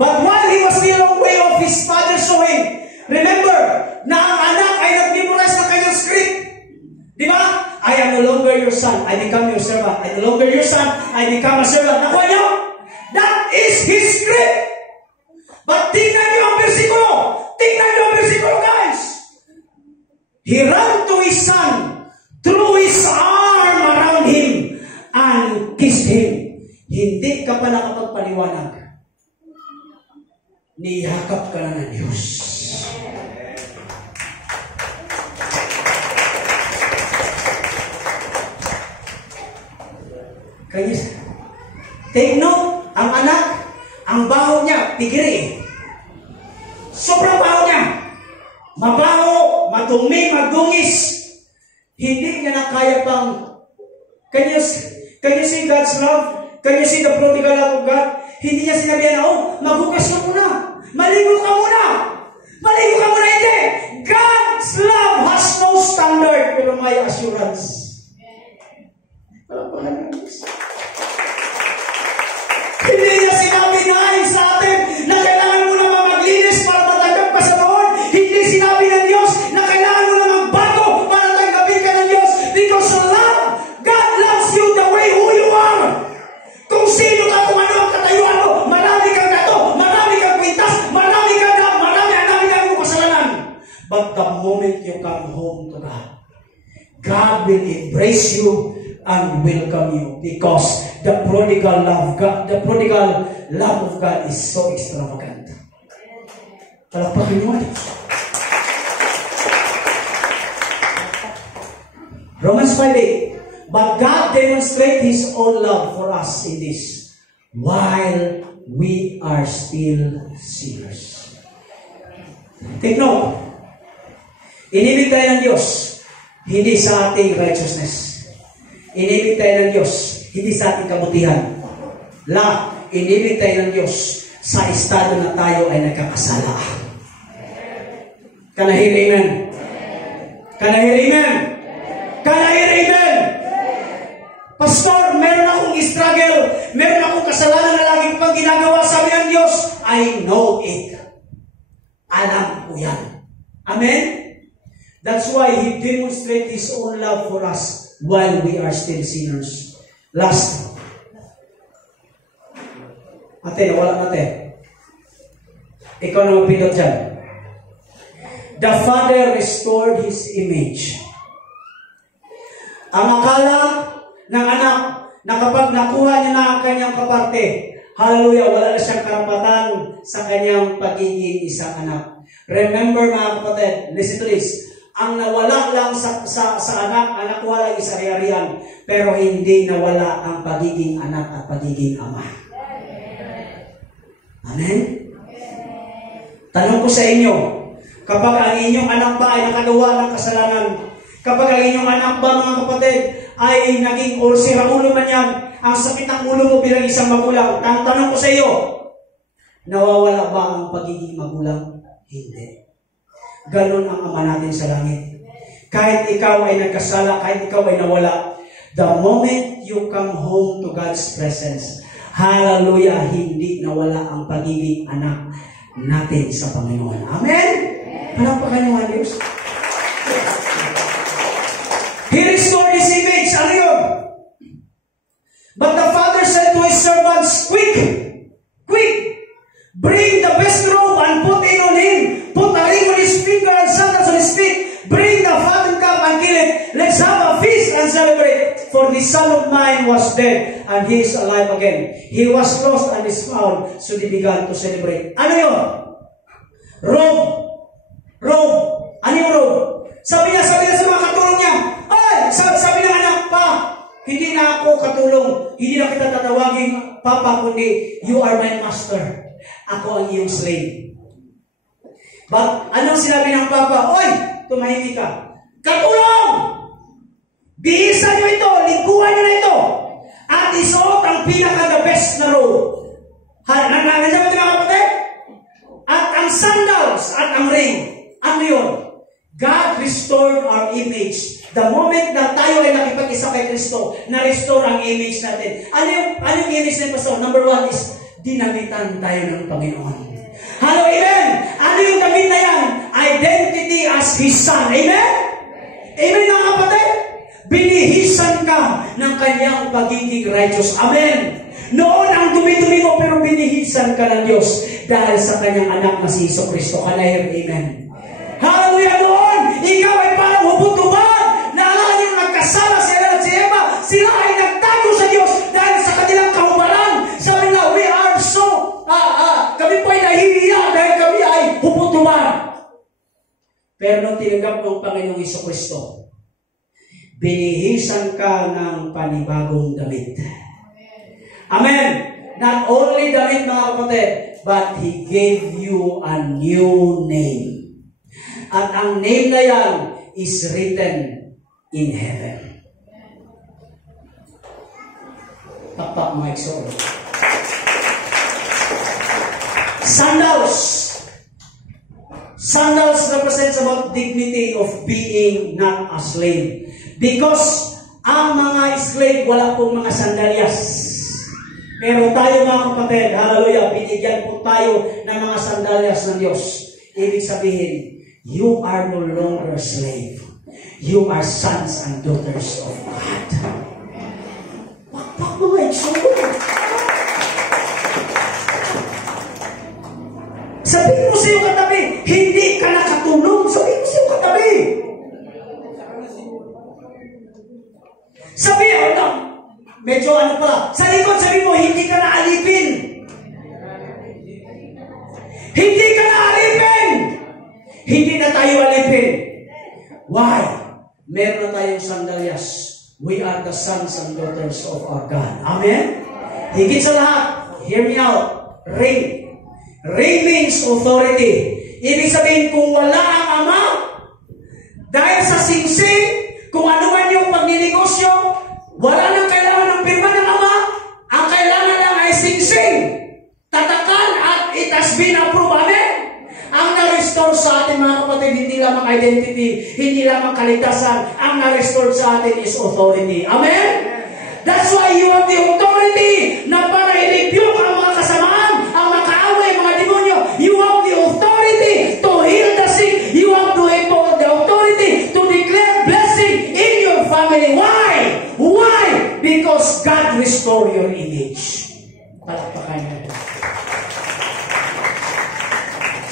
But while he was still on way of his father saw him, remember, na ang anak ay nag-memorize ng kanyang script. Di ba? I am no longer your son, I become your servant. I no longer your son, I become a servant. Nakuha niyo? That is his script. But tingnan niyo ang versikulo. Tingnan niyo ang versikulo, guys. He ran to his son, threw his arm around him, and kissed him. Hindi ka pa nakapagpaliwanag. Niyakap ka na ng Diyos. Kaya, take note, ang anak, ang baho niya, pigiri. Sobrang baho niya. Mabaho, madumi, madungis. Hindi niya na kaya pang, can you see God's love? Can you see the prodigal love of God? Hindi niya sinabihan na, maghugas ka muna. Maligo ka muna. Maligo ka muna, hindi. God's love has no standard, pero may assurance. Hindi niya sinabi na sa atin na kailangan mo naman maglinis para matanggap ka sa noon. Hindi sinabi ng Diyos na kailangan mo naman magbago para tanggapin ka ng Diyos. Because love, God loves you the way who you are. Kung sino ka, kung ano ang katayuan mo, marami kang gato, marami kang kwintas, marami kang kasalanan. But the moment you come home to God, God will embrace you and welcome you, because the prodigal love of God is so extravagant. Palakpakin mo. Romans 5:8. But God demonstrates His own love for us in this, while we are still sinners. Take note. Inibig tayo ng Diyos, hindi sa ating righteousness. Inibig tayo ng Diyos, hindi sa ating kabutihan. Inibig tayo ng Diyos sa estado na tayo ay nagkakasala. Can I hear amen? Can I hear amen? Can I hear amen? Pastor, meron akong struggle, meron akong kasalanan na laging pang ginagawa, sabi ng Diyos, I know it. Alam ko yan. Amen? That's why He demonstrates His own love for us while we are still sinners. Last. Ate, nawala natin. Ikaw na mapindot dyan. The Father restored His image. Ang akala ng anak na kapag nakuha niya na ang kanyang kaparte, hallelujah, wala na siyang karapatan sa kanyang pagiging isang anak. Remember mga kapatid, listen to this. Ang nawala lang sa anak, ang nakuha lang isa ari-arian, pero hindi nawala ang pagiging anak at pagiging ama. Amen? Tanong ko sa inyo, kapag ang inyong anak ba ay nakagawa ng kasalanan, kapag ang inyong anak ba mga kapatid ay naging or siraulo man yan, ang sakit ng ulo mo bilang isang magulang, tanong ko sa iyo, nawawala ba ang pagiging magulang? Hindi. Ganon ang Ama natin sa langit. Kahit ikaw ay nagkasala, kahit ikaw ay nawala, the moment you come home to God's presence, hallelujah, hindi nawala ang pagiging anak natin sa Panginoon. Amen? Palakpakan niyo ang Diyos. He restored His image. Ano yun? But the father said to his servants, quick, bring the best robe and put it on him. Put a ring on his finger and sandals on his feet. Bring the fattened calf and kill it. Let's have a feast and celebrate. For the son of mine was dead and he is alive again. He was lost and is found. So they began to celebrate. Ano yun? Robe. Ano yung robe? Sabi niya sa mga katulong niya, sabi ng anak pa, katulong. Hindi na kita tatawagin Papa, kundi you are my master. Ako ang iyong slave. But anong sinabi ng Papa? Oy, tumahimik ka. Katulong! Bihisan nyo ito, lingkuhan nyo na ito. At isuot ang pinaka-the best na robe. Nandiyan ba ito mga kapatid? At ang sandals at ang ring. Ano yun? God restored our image. The moment na tayo ay nakipag-isa kay Kristo, na-restore ang image natin. Ano yung image natin, Pastor? Number 1 is, dinamitan tayo ng Panginoon. Hello, amen? Ano yung damit na yan? Identity as His Son. Amen? Amen mga kapatid? Binihisan ka ng kanyang pagiging righteous. Amen? Noon ang dumi-dumi mo, pero binihisan ka ng Diyos dahil sa kanyang anak na si Jesucristo. Kanayan, amen? Hallelujah! Noon, ikaw ay parang hubot-hubad. Naalala niyo nagkasama si Adan at si Eva. Sila ay nagtago sa Diyos dahil sa kanilang kahubaran. Sabi na, we are so, kami po ay nahihiya dahil kami ay hubot-hubad. Pero nung tinanggap ng Panginoong Jesucristo, binihisan ka ng panibagong damit. Amen. Not only damit mga kapatid, but He gave you a new name. At ang name na yan is written in heaven. Tapak mga eksoro. Sandals. Sandals represents about dignity of being not a slave. Because ang mga slave, wala pong mga sandalyas. Pero tayo mga kapatid, hallelujah, binigyan po tayo ng mga sandalyas ng Diyos. Ibig sabihin, you are no longer a slave. You are sons and daughters of God. Pakpak mga eksoro. Sabihin mo sa iyong katabi, hindi ka nakatulong. Sabihin mo sa iyong katabi. Sabihin mo, medyo ano pala, sa likod sabihin mo, hindi ka naalipin. Hindi ka naalipin. Hindi na tayo alipin. Why? Meron na tayong sandalyas. We are the sons and daughters of our God. Amen? Higit sa lahat, hear me out, ring. Ring means authority. Ibig sabihin, kung wala ang Ama, dahil sa singsing, kung ano man yung pagninegosyo, wala nang kailangan ng pirma ng Ama. Ang kailangan lang ay singsing. Tatakan at it has been approved. Amen? Ang na-restore sa atin mga kapatid, hindi lamang identity, hindi lamang kaligtasan. Ang na-restore sa atin is authority. Amen? That's why you have the authority na para i-rebuke ang mga kasamaan, ang makaaway, mga demonyo. You have the authority to heal the sick. You have the authority to declare blessing in your family. Why? Why? Because God restore your image. Palakpakan niyo.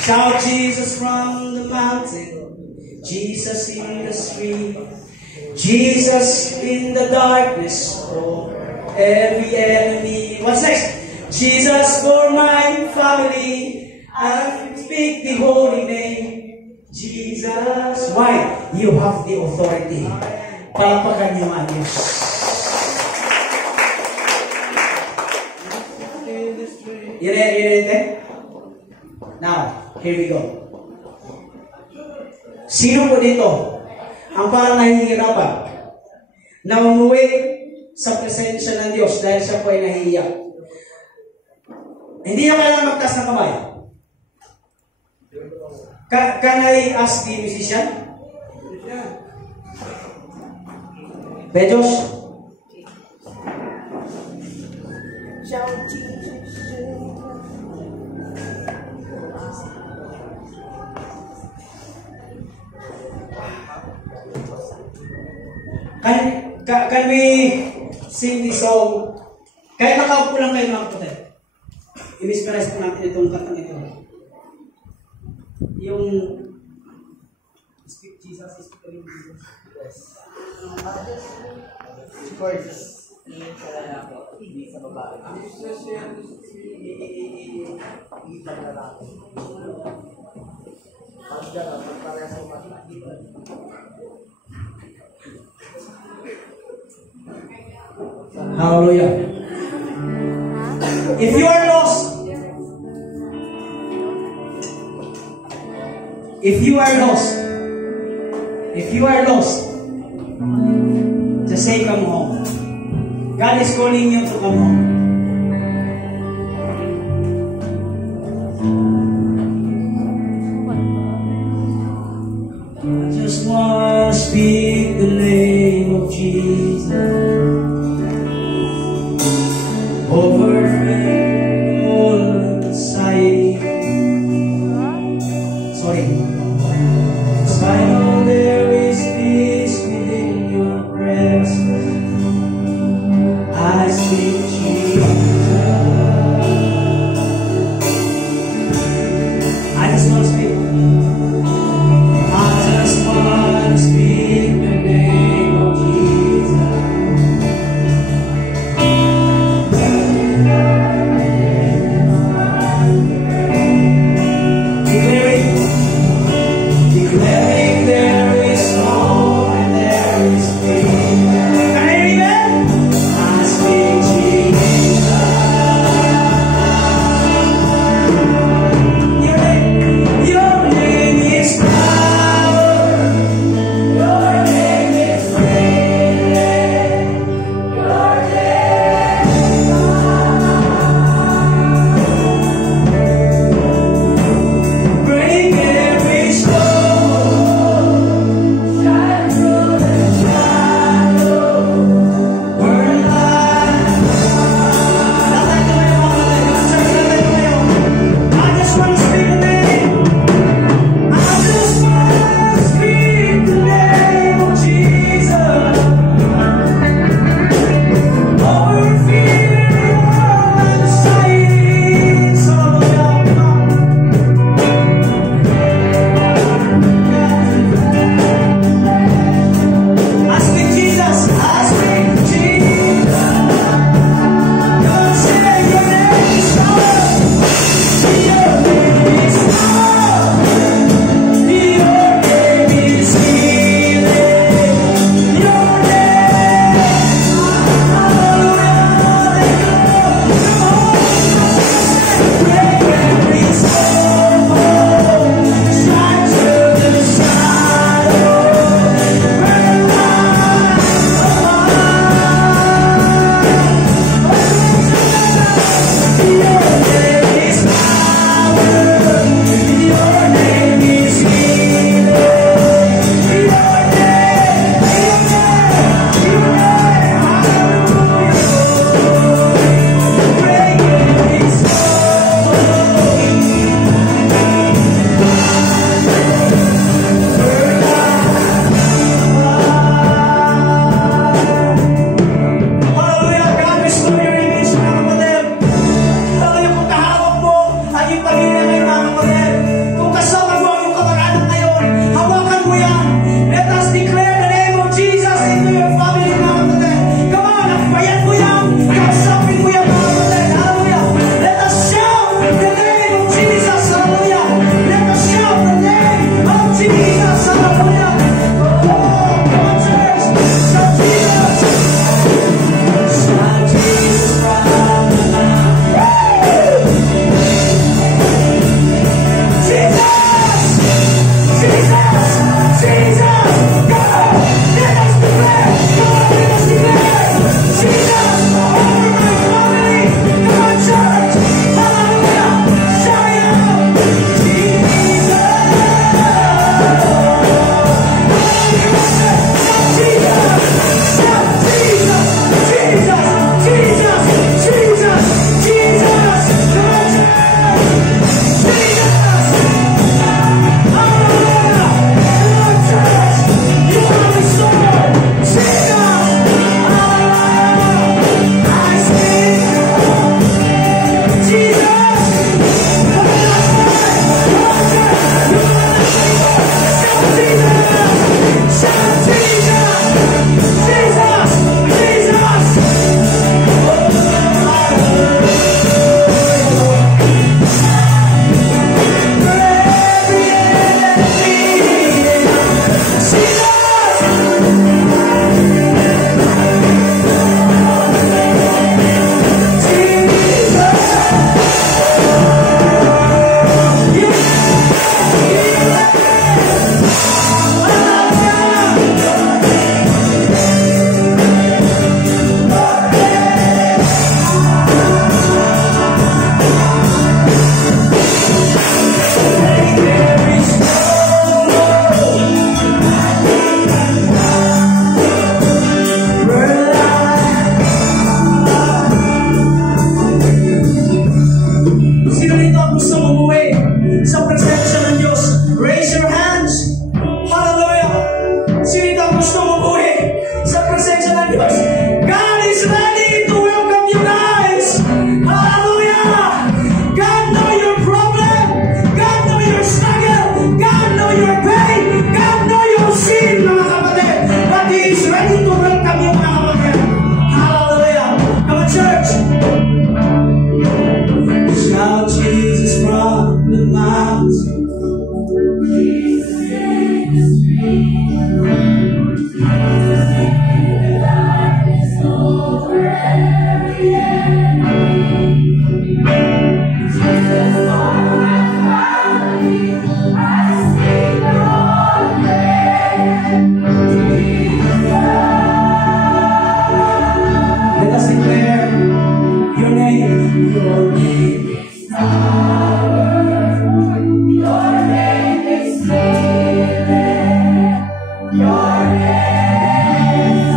Shout Jesus from the mountain, Jesus in the street, Jesus in the darkness, for every enemy. What's next? Jesus for my family, I speak the holy name, Jesus. Why? You have the authority. Palakpakan niyo ang Diyos. You ready? Now, here we go. Sino po dito ang parang nahihirapan na umuwi sa presensya ng Diyos dahil siya po ay nahihiya? Hindi niya kailangan magtas ng kamay. Can I ask the musician? Bejos? Shout Jesus. Can we sing this song? Kahit nakaupo lang kayo mga kapatid. I-mesmerize po natin itong kantang ito. Yung Speak Jesus, Speak the Living Jesus. Yes. Chords. Hindi sa babae. Hindi sa lalaki. Pag gano'n, magparehas mo makikita. Sana Hallelujah. If you are lost, if you are lost, if you are lost, just say come home. God is calling you to come home. I just want to speak the name of Jesus over fear, all anxiety. Sorry. 'Cause I know there is peace within your presence. I speak Jesus. Diyos. God is ready to welcome you guys. Hallelujah. God know your problem. God know your struggle. God know your pain. God know your sin, mga kapatid. But He is ready to welcome you, mga kapatid. Hallelujah. Come on, church. Shout Jesus from the mountains. Let us declare your name. Your name is power. Your name is healing. Your name is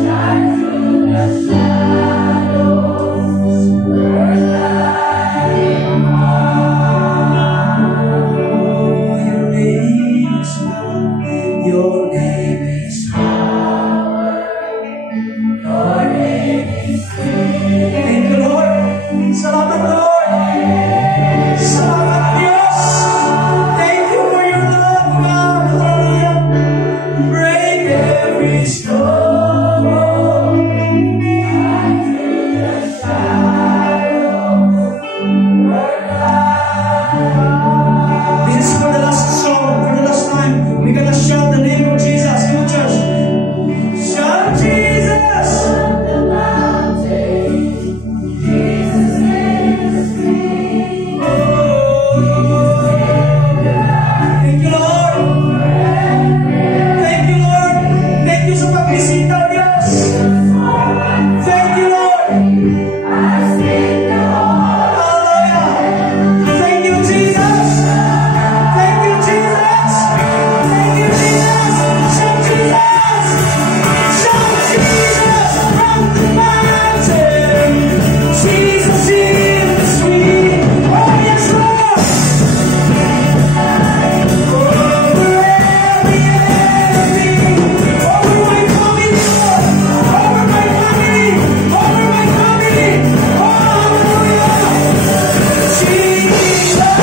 shine through the shadows. Burn like a your name is power. Your name is power. Your name is healing. Thank you, Lord. Salamat, Lord. Salamat, Diyos. Thank you for your love, God. Hallelujah. Break every stronghold. Shine through the shadows. This is for the last song, for the last time. We're gonna shout the name of Jesus. Come on, church. Shout Jesus. Thank you, Lord. Thank you, Lord. Thank you sa pagbisita, Diyos. Thank you, Lord. Hallelujah. Thank you, Jesus. Thank you, Jesus. Thank you, Jesus. Shout Jesus. Shout Jesus from the mountain. Jesus is sweet. Oh, yes, Lord. Over every enemy. Over my family, Lord. Over my family. Over my family. Oh, hallelujah. Jesus.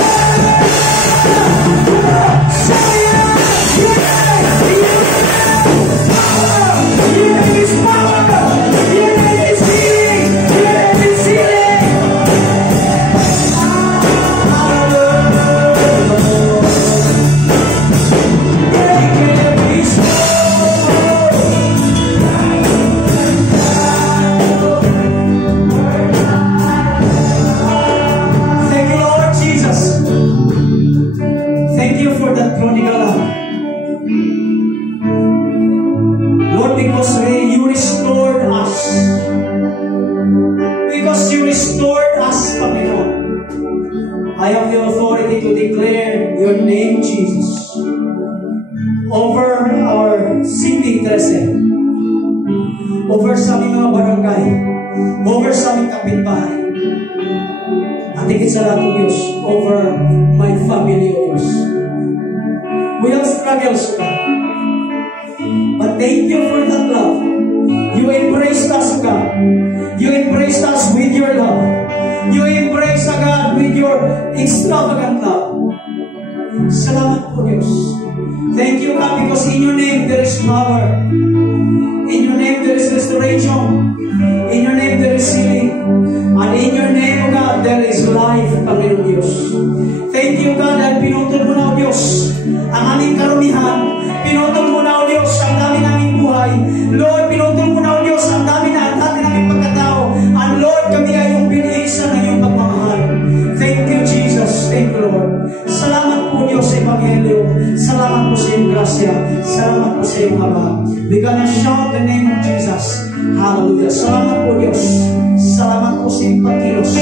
Thank you, Lord Jesus. Thank you for that prodigal love. Lord, because you restored us. Because you restored us, Panginoon. I have the authority to declare your name, Jesus, over our city, Trece, over sa aming mga barangay, over sa aming kapitbahay, at higit sa lahat, O Diyos, over my family, O Diyos. We have struggles, O God. But thank you for that love. You embraced us, God. You embraced us with your love. You embraced, God, with your extravagant love. Salamat po, Diyos. Thank you, God, because in your name there is power. In your name there is restoration. In your name there is healing. And in your name, O God, there is life, Panginoon Diyos. Thank you, God, at pinutol mo na, O Diyos, ang aming karumihan. Pinutol mo na, O Diyos, ang dami naming buhay. Lord, pinutol mo na, O Diyos, ang dami naming pagkatao. And Lord, kami ay yung binihisa ng iyong pagmamahal. Thank you, Jesus. Thank you, Lord. Salamat po, Diyos, sa Ebanghelyo. Salamat po sa iyong grasya. Salamat po sa iyong habag. We're gonna shout the name of Jesus. Hallelujah. Salamat po, Diyos. Salamat po sa iyong pagkilos.